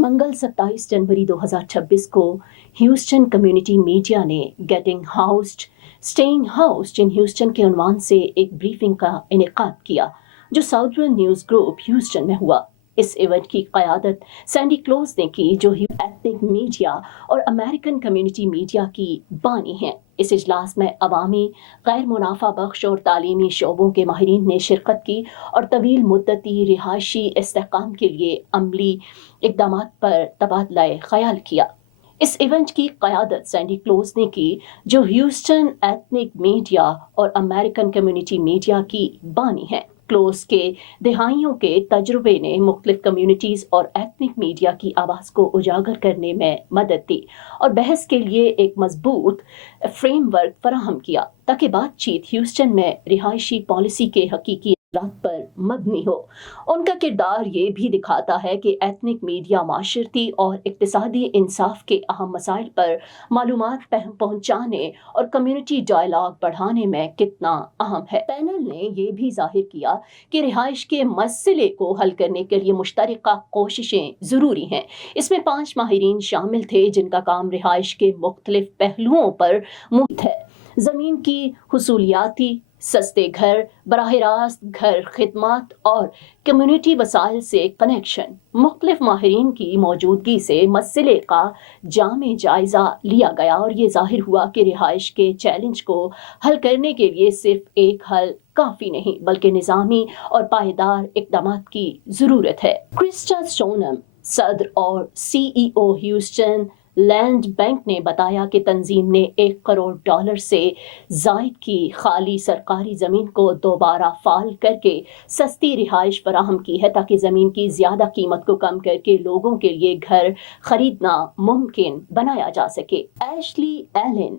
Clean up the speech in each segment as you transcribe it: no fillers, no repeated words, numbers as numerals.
मंगल 27 जनवरी 2026 को Houston community media ने getting housed staying housed in Houston के उन्वान से एक ब्रीफिंग का इनेकाद किया जो साउदर्न न्यूज़ ग्रुप ह्यूस्टन में हुआ। इस इवेंट की क़यादत सैंडी क्लोज ने की जो एथनिक मीडिया और अमेरिकन कम्युनिटी मीडिया की बानी हैं। इस इजलास में अवामी गैर मुनाफा बख्श और तालीमी शोबों के माहिरीन ने शिरकत की और तवील मुद्दती रिहायशी इस्तेहकाम के लिए अमली इक़दामात पर तबादला ख्याल किया। इस इवेंट की क़यादत सैंडी क्लोज ने की जो ह्यूस्टन एथनिक मीडिया और अमेरिकन कम्युनिटी मीडिया की बानी है। क्लोज के दहाइयों के तजुर्बे ने मुख्तलिफ कम्युनिटीज़ और एथनिक मीडिया की आवाज़ को उजागर करने में मदद दी और बहस के लिए एक मजबूत फ्रेमवर्क फराहम किया ताकि बातचीत ह्यूस्टन में रिहायशी पॉलिसी के हकीकी रात पर मबनी हो। उनका किरदार ये भी दिखाता है कि एथनिक मीडिया माशरती और इक्तिसादी इंसाफ के अहम मसाइल पर मालूमात पहुंचाने और कम्युनिटी डायलॉग बढ़ाने में कितना अहम है। पैनल ने ये भी जाहिर किया कि रिहाइश के मसले को हल करने के लिए मुश्तरका कोशिशें ज़रूरी हैं। इसमें 5 माहिरीन शामिल थे जिनका काम रिहाइश के मुख्तलिफ पहलुओं पर मुहित है। ज़मीन की हुसूलियाती, सस्ते घर, बराह रास्त घर खिदमत और कम्युनिटी वसाइल से कनेक्शन। मुख्तलिफ माहिरीन की मौजूदगी से मसले का जामे जायज़ा लिया गया और ये जाहिर हुआ कि रिहाइश के चैलेंज को हल करने के लिए सिर्फ एक हल काफ़ी नहीं बल्कि निज़ामी और पायदार इक़दामात की ज़रूरत है। क्रिस्टा सोनम, सदर और CEO ह्यूस्टन लैंड बैंक ने बताया कि तंजीम ने $1 करोड़ से ज़ायद की खाली सरकारी ज़मीन को दोबारा फाल करके सस्ती रिहाइश फराहम की है ताकि ज़मीन की ज़्यादा कीमत को कम करके लोगों के लिए घर खरीदना मुमकिन बनाया जा सके। Ashley Allen,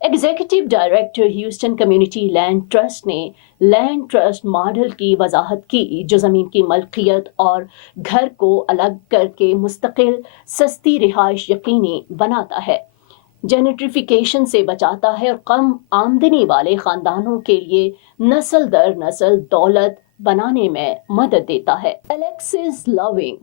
executive director Houston community land trust ने लैंड ट्रस्ट मॉडल की वजाहत की जो ज़मीन की मलकियत और घर को अलग करके मुस्तकिल सस्ती रिहाइश यकीनी बनाता है, जेनेट्रिफिकेशन से बचाता है और कम आमदनी वाले ख़ानदानों के लिए नस्ल दर नस्ल दौलत बनाने में मदद देता है। एलेक्सिस लविंग,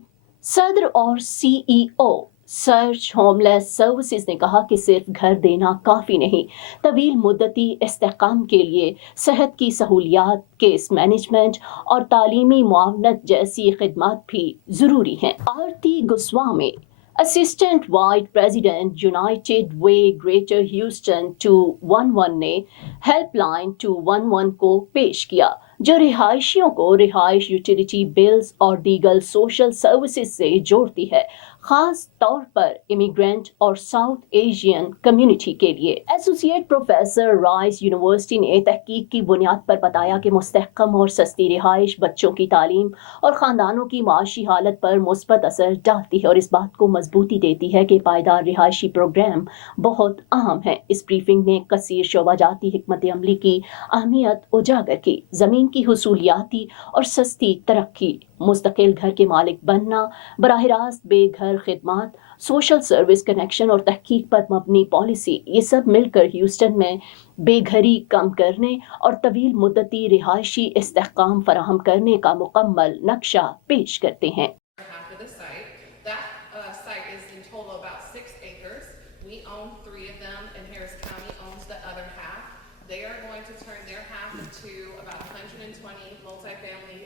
सदर और CEO सर्च होमलेस सर्विसेज ने कहा कि सिर्फ घर देना काफ़ी नहीं, तवील मुद्दती इस्तेहकाम के लिए सेहत की सहूलियात, केस मैनेजमेंट और तालीमी मुआवनत जैसी खिदमात भी ज़रूरी हैं। Aarti Goswami, assistant vice president United Way Greater Houston 211 ने हेल्पलाइन 211 को पेश किया जो रिहायशियों को रिहाइश यूटिलिटी बिल्स और दीगर सोशल सर्विसेज से जोड़ती है, खास तौर पर इमिग्रेंट और साउथ एशियन कम्युनिटी के लिए। एसोसिएट प्रोफेसर राइस यूनिवर्सिटी ने तहकीक की बुनियाद पर बताया कि मुस्तहकम और सस्ती रिहाइश बच्चों की तालीम और ख़ानदानों की माशी हालत पर मुस्बत असर डालती है और इस बात को मजबूती देती है कि पायदार रिहायशी प्रोग्राम बहुत अहम है। इस ब्रीफिंग ने कसीर शोबाजाती हिकमत अमली की अहमियत उजागर की। ज़मीन की हुसूलियाती और सस्ती तरक्की, मुस्तकिल घर के मालिक बनना, बराह रास्त बेघर खिदमत, सोशल सर्विस कनेक्शन और तहकीक पर मबनी पॉलिसी, ये सब मिलकर ह्यूस्टन में बेघरी कम करने और तवील मुद्दती रिहायशी इस्तेहकाम फराहम करने का मुकम्मल नक्शा पेश करते हैं। They are going to turn their half into about 120 multifamily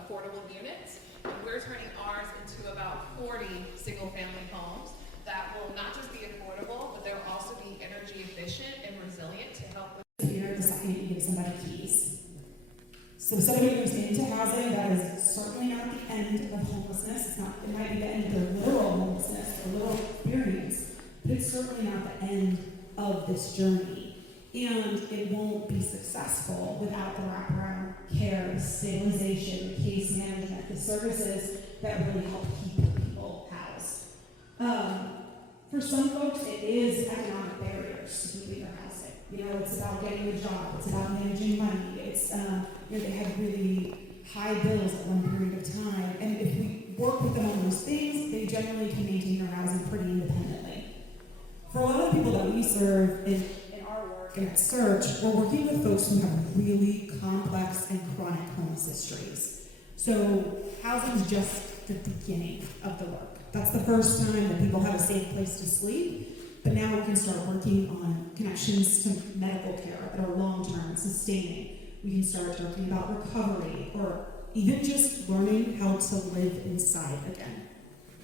affordable units, and we're turning ours into about 40 single-family homes that will not just be affordable, but they'll also be energy efficient and resilient to help with. You're deciding to give somebody keys. So somebody moves into housing, that is certainly not the end of homelessness. It's not. It might be the end of their literal homelessness or literal experience, but it's certainly not the end of this journey. And it won't be successful without the wraparound care, the stabilization, the case management, the services that really help keep people housed. For some folks, it is economic barriers to keeping their housing. You know, it's about getting a job, it's about managing money, it's, they have really high bills at one period of time. And if we work with them on those things, they generally can maintain their housing pretty independently. For a lot of people that we serve in at Search, we're working with folks who have really complex and chronic homeless histories. So housing is just the beginning of the work. That's the first time that people have a safe place to sleep. But now we can start working on connections to medical care that are long-term and sustaining. We can start talking about recovery, or even just learning how to live inside again.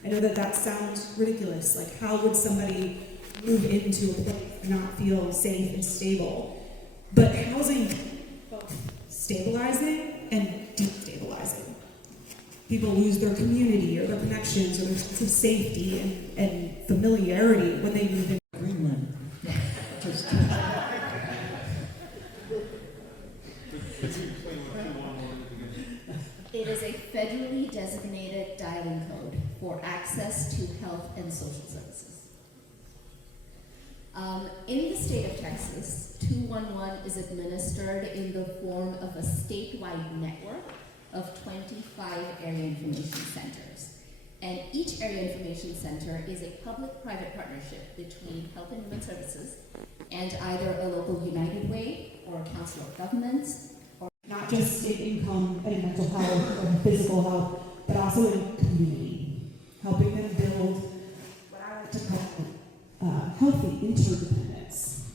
I know that sounds ridiculous. Like, how would somebody move into a place and not feel safe and stable? But housing is both stabilizing and destabilizing. People lose their community or their connections or their sense of safety and familiarity when they move in. Greenland. It is a federally designated dialing code for access to health and social services. In the state of Texas, 211 is administered in the form of a statewide network of 25 area information centers. And each area information center is a public-private partnership between Health and Human Services and either a local United Way or a council of governments. Not just in income and mental health or physical health, but also in community, helping them build what I like to call healthy interdependence.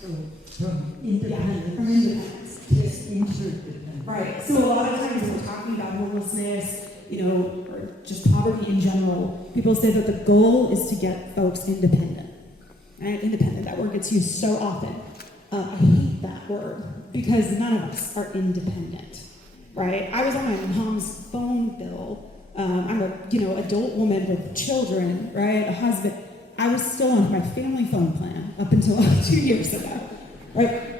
From independence. From independence. To interdependence. Right. So a lot of times when we're talking about homelessness, or just poverty in general, people say that the goal is to get folks independent. And independent, that word gets used so often. I hate that word because none of us are independent, right? I was on my mom's phone bill. I'm a adult woman with children, right? A husband. I was still on my family phone plan up until 2 years ago, right?